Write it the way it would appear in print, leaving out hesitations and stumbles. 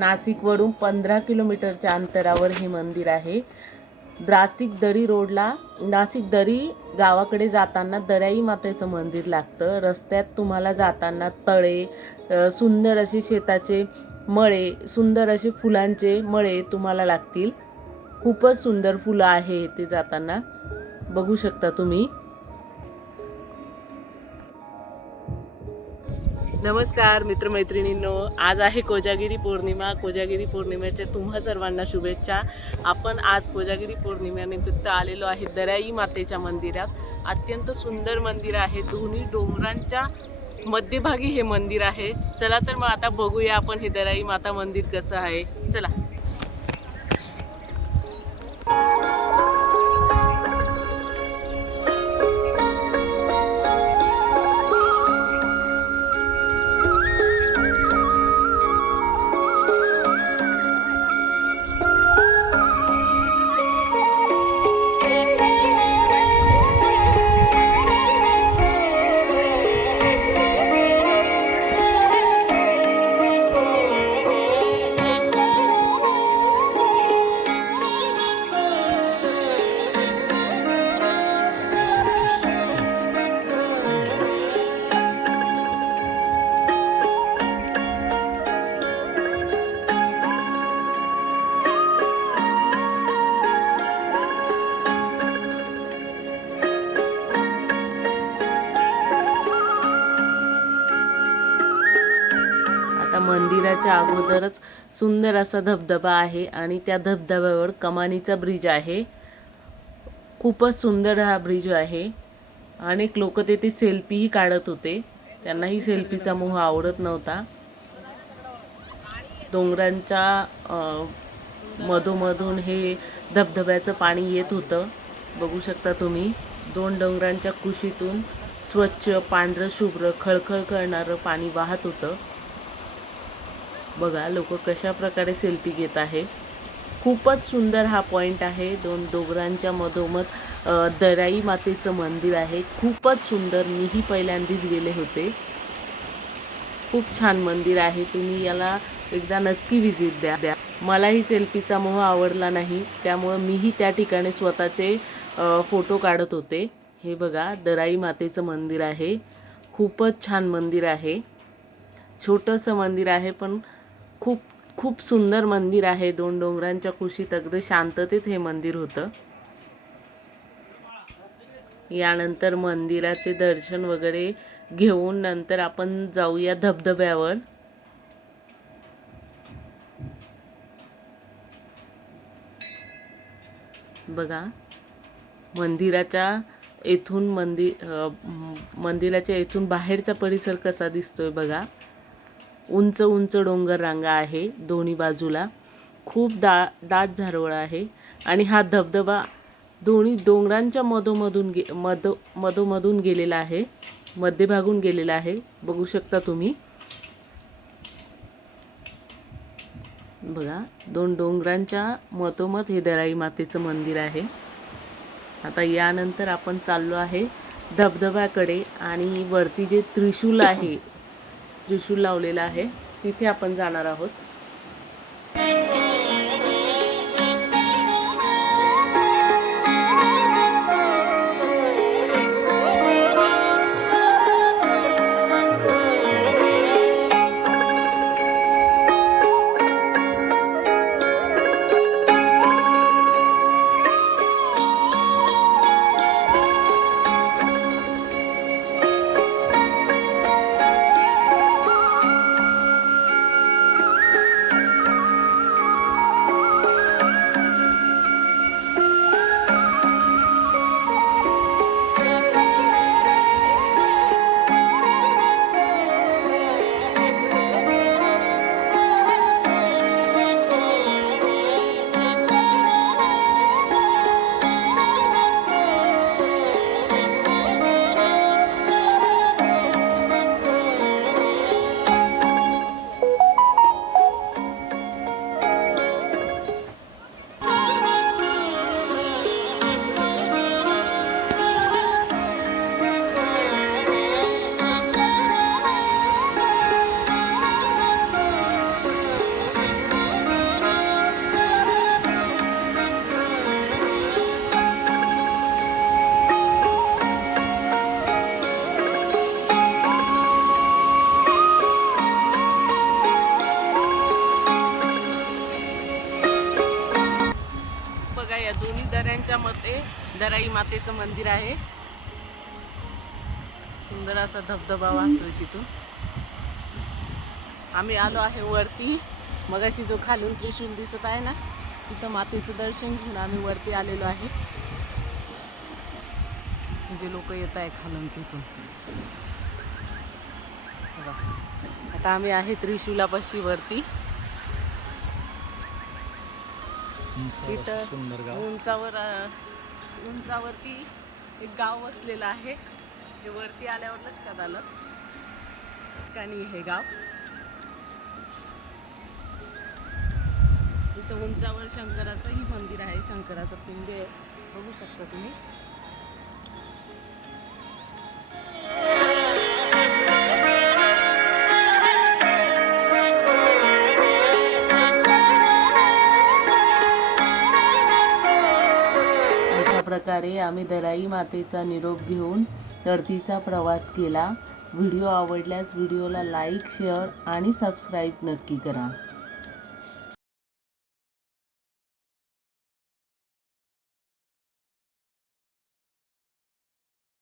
नाशिकवरून 15 किलोमीटरच्या अंतरावर हे मंदिर आहे। नाशिक दरी रोडला, नाशिक दरी गावाकडे जाताना दराई मातेचं मंदिर लागतं। रस्त्यात तुम्हाला जाताना तळे, सुंदर असे शेताचे मळे, सुंदर असे फुलांचे मळे तुम्हाला लागतील। खूपच सुंदर फुलं आहे इथे जाताना, बघू शकता तुम्ही। नमस्कार मित्रमैत्रिणींनो, आज आहे कोजागिरी पौर्णिमा। कोजागिरी पौर्णिमेच्या तुम्हा सर्वांना शुभेच्छा। आपण आज कोजागिरी पौर्णिमेनिमित्त आलेलो आहे दराई मातेच्या मंदिरात। अत्यंत सुंदर मंदिर आहे, दोन्ही डोंगरांच्या मध्यभागी हे मंदिर आहे। चला तर मग आता बघूया आपण हे दराई माता मंदिर कसं आहे, चला। मंदिराच्या अगोदरच सुंदर असा धबधबा आहे आणि त्या धबधब्यावर कमानीचा ब्रिज आहे। खूपच सुंदर हा ब्रिज आहे। अनेक लोक तिथे सेल्फीही काढत होते, त्यांनाही सेल्फीचा मोह आवडत नव्हता। डोंगरांच्या मधोमधून हे धबधब्याचं पाणी येत होतं, बघू शकता तुम्ही। दोन डोंगरांच्या कुशीतून स्वच्छ पांढरं शुभ्र खळखळ करणारं पाणी वाहत होतं। बघा लोक कशा प्रकारे सेल्फी घेत आहे। खूपच सुंदर हा पॉइंट आहे। दोन डोंगरांच्या मधोमध दराई मातेचं मंदिर आहे। खूपच सुंदर, मीही पहिल्यांदाच गेले होते। खूप छान मंदिर आहे, तुम्ही याला एकदा नक्की व्हिजिट द्या। मलाही सेल्फीचा मोह आवडला नाही, त्यामुळे मीही त्या ठिकाणी स्वतःचे फोटो काढत होते। हे बघा दराई मातेचं मंदिर आहे, खूपच छान मंदिर आहे। छोटंसं मंदिर आहे पण खूप सुंदर मंदिर आहे। दोन डोंगरांच्या कुशीत अगदी शांततेत हे मंदिर होतं। यानंतर मंदिराचे दर्शन वगैरे घेऊन नंतर आपण जाऊया धबधब्यावर। बघा मंदिराच्या इथून बाहेरचा परिसर कसा दिसतोय बघा। उंच उंच डोंगर रांगा आहे दोन्ही बाजूला, खूप दाट झारवळ आहे आणि हा धबधबा दोन्ही डोंगरांच्या मधोमधून गेलेला आहे, मध्यभागून गेलेला आहे, बघू शकता तुम्ही। बघा दोन डोंगरांच्या मधोमध हे दराई मातेचं मंदिर आहे। आता यानंतर आपण चाललो आहे धबधब्याकडे आणि वरती जे त्रिशूल आहे, त्रिशूल लावलेला आहे, तिथे आपण जाणार आहोत। दऱ्यांच्या मध्ये दराई मातेचं मंदिर आहे. सुंदर असा धबधबा वाहतोय तिथून. आम्ही आलो आहे वरती. मगाशी जो खालून त्रिशूल दिसत आहे ना, तिथं मातेचं दर्शन घेऊन आम्ही वरती आलेलो आहे. जे लोक येत आहे खालून तिथून. आता आम्ही आहे त्रिशूलापाशी वरती. तिथं उंचावरती एक गाव वसलेलं आहे. ते वरती आल्यावर लक्षात आलं ठिकाणी हे गाव. इथं उंचावर शंकराचंही मंदिर आहे. शंकराचं पिंड आहे, बघू शकता तुम्ही. अशा प्रकारे आम्ही दराई मातेचा निरोप घेऊन तरतीचा प्रवास केला. व्हिडिओ आवडल्यास व्हिडिओला लाईक, शेअर आणि सबस्क्राईब नक्की करा.